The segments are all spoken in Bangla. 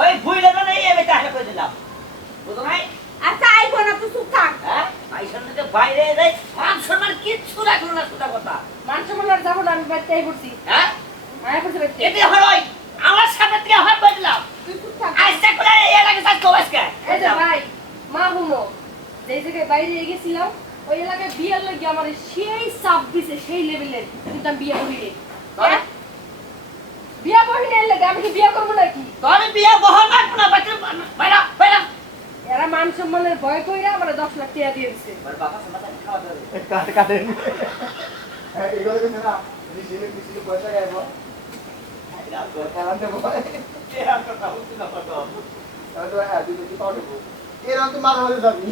ওই ভুইলে না এই আমি টাকা করে দিলাম বুঝো নাই আচ্ছা আইবো না তুই চুপ থাক। হ্যাঁ আইসার মধ্যে বাইরে যাই মান সম্মান কিচ্ছু রাখলো না সুদা কথা মান সম্মান আর যাবো না, আমি বাড়িতে আই পড়ছি। হ্যাঁ আই পড়ছি বাড়িতে। এতে হরই আমার সামনে থেকে হাত বাই দিলাম তুই চুপ থাক। আইসা করে এই লাগে সাথে কোবাসকে এই যে ভাই মা হুনো যেই জায়গায় বাইরে গেছিলাম ওই এলাকায় বিয়ের লাগি আমার সেই চাপ দিছে সেই লেভেলের, কিন্তু আমি বিয়ে করি নাই। হ্যাঁ? বিয়ে করি নাই লাগে আমি কি বিয়ে করবো নাকি? তোর বিয়া বহন রাখবো না বাকি বাইরা বাইরা এরা মান সম্মানের ভয় কইরা আমার 10 লাখ টাকা দিয়ে দিছে। আমার বাবা সমাজে খাওয়া দাওয়া কাটে কাটে হ্যাঁ এগুলো কিন্তু না মিছিলে মিছিলে পয়সা গাইবো খেলা দেবো তাহলে তো হ্যাঁ তুই কি পাও দেবো এরকম তো মাঝে মাঝে যাবি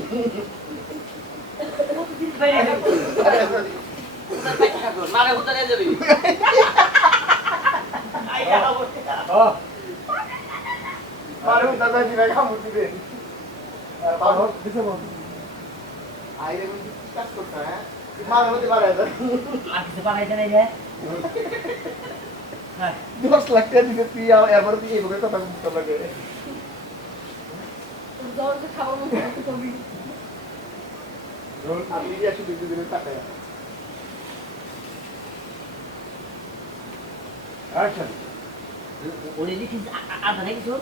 মারে হুতা নিয়ে যাবি আইয়া মারে দাদা দিবে কামড় দিবে বাবা দিছে বল আইরে কিন্তু কাজ করতে হ্যাঁ মাঝে মাঝে মারা যায় আর কিছু বানাইতে নাই রে 10 লাখ টাকা দিতে তুই এবার তুই এই কথা বলতে লাগে যখন তো খাবার মতো করবি। রোল আমি আসি দিতে দিতে টাকা আচ্ছা ওরে লিখি আদা নাকি কিছু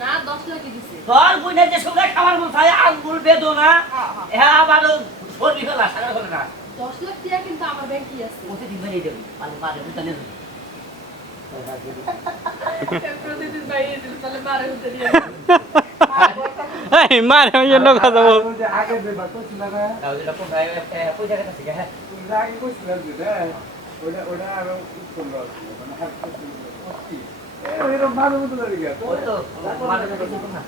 না 10 লাখ দিছে। তোর বুইনা যে সব খাবার মন চাই আঙ্গুল বেদনা হ্যাঁ আবার সর্দি ফেলা সারা করে না 10 লাখ টাকা কিন্তু আমার ব্যাংকে আছে। ওতে দিন বানিয়ে দেবি পালে মারে হুতা নিয়ে যাবি প্রতিদিন বাইরে দিল তাহলে মারে হতে দিয়ে। এই মারে আমি জন্য কথা বল আগে দেবা তো ছিল না তাও যেটা কোন পয়সা কথা শিখে হ্যাঁ তুমি আগে কইছিলাম যে ওটা ওটা আমি করলো মানে হাত করতে এরকম ভালো মতো লাগে তো ওই তো মারে কিছু না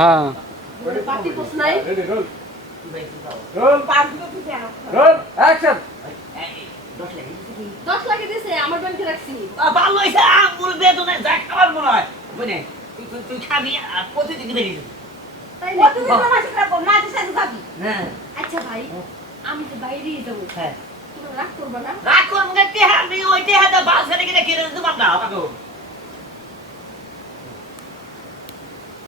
হ্যাঁ পার্টি পোস নাই। রেডি রোল তুই ভাই তুই যাও রোল পার্টিও কিছু জানো। রোল অ্যাকশন 10 লাখ দিছি কি 10 লাখ দিছে আমার ব্যাংকে রাখছি। ভালো হইছে আঙ্গুল বেদনা যা খাবার মনে হয় বুঝনে তুই খাবি আর প্রতিদিন দিবি তাই না? প্রতিদিন আমার সাথে রাখবো, না দিছে যাবি। হ্যাঁ আচ্ছা ভাই আমি তো বাইরেই যাব। হ্যাঁ তোমরা রাগ করবা না? রাখ করব না তে আমি ওই তে হাতে বাস করে কিনে কিনে দিলাম না আমাকে